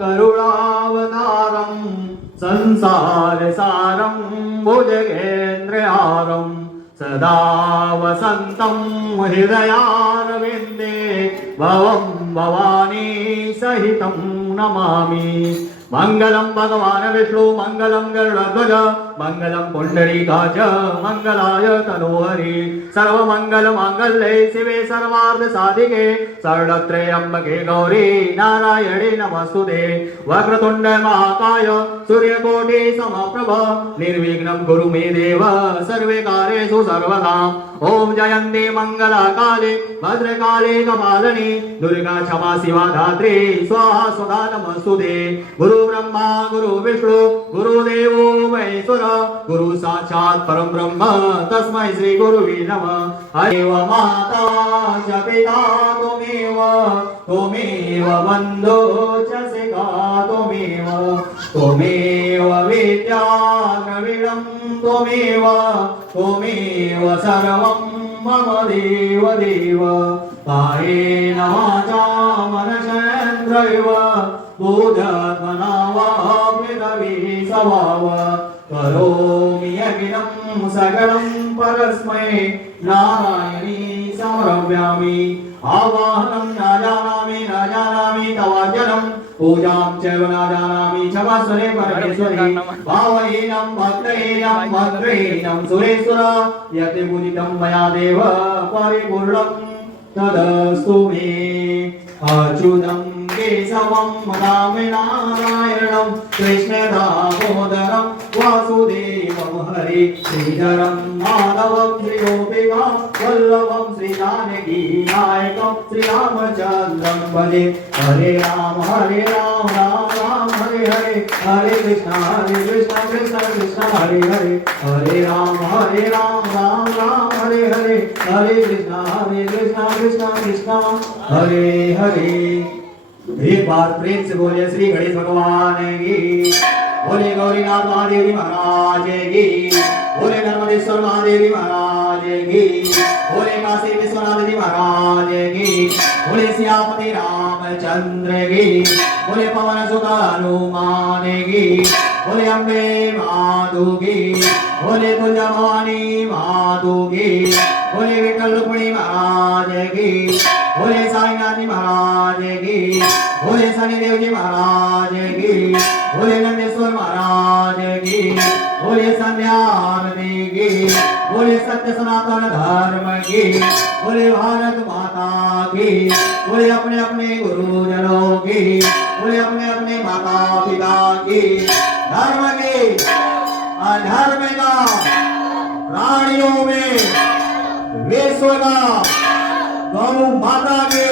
करुणावतारं संसारसारं भुजगेन्द्रहारं सदा वसन्तं हृदयारविन्दे भवं भवानी सहितं नमामि। मंगलम भगवान विष्णु मंगलम गरुड़ध्वज मंगलम पुंडरीकाच मंगलाय तनोहरि सर्वमंगल मांगल्ये शिवे सर्वार्थ साधिके शरण्यत्र्यंबके गौरी नारायणे नमस्तुते। वक्रतुंड महाकाय सूर्यकोटि समप्रभ निर्विघ्नं कुरु मे देव सर्वे कार्येषु सर्वदा। ओम जयन्ती मंगला काले भद्रकाले कपालिनी दुर्गा क्षमा शिवा धात्री स्वाहा स्वधा नमस्तुते। गुरु ब्रह्मा गुरु विष्णु गुरुदेवो महेश्वर गुरु साक्षात् परम ब्रह्म तस्मै श्री गुरुवे नमः। अयेव माता च पिता त्वमेव बन्धो च सखा त्वमेव विद्या द्रविणं त्वमेव सर्वं मम देव देव। कायेन वाचा मनसेन्द्रियैव बुद्ध्यात्मना वा पृथिवी स्वभाव करोमि यज्ञं सकलं परस्मै नारायणी समर्पयामि। आवाहनं न जानामि तवाज्ञनं पूजां चैव न जानामि क्षमास्वरे परमेश्वरी। भावहीनं भद्रहीनं सुरेश्वर यत् पूजितं मया देव परिपूर्णं तदस्तु मे। अच्युतं केशवं रामनारायणं कृष्णदामोदरं वासुदेवं हरे श्रीधरं माधवं श्रीगोपिका वल्लभं श्रीजानकी नायकं श्रीरामचन्द्रं भजे। हरे राम राम राम हरे हरे हरे कृष्ण कृष्ण कृष्ण हरे हरे। हरे राम राम राम हरे हरे हरे कृष्ण कृष्ण कृष्ण हरे हरे। एक बार प्रेम से बोले श्री गणेश भगवान की, बोले गौरीनाथ महादेवी महाराज की, बोले नर्मदेश्वर महादेवी महाराज की, बोले काशी विश्वनाथ जी महाराज की, बोले सियापति रामचंद्र की, बोले पवन सुत हनुमान की, बोले अम्बे माधु की, बोले तुलजा भवानी माधु की, बोले विठल रुक्मिणी महाराज की, बोले साईनाथ जी महाराज की, बोले शनिदेव जी महाराज की, बोले नंदेश्वर महाराज की, बोले संध्यारती की, बोले सत्य सनातन धर्म की, बोले भारत माता की, बोले अपने अपने गुरुजनों की, बोले अपने अपने माता पिता की, धर्म की अधर्म का प्राणियों में विश्व का गौ माता के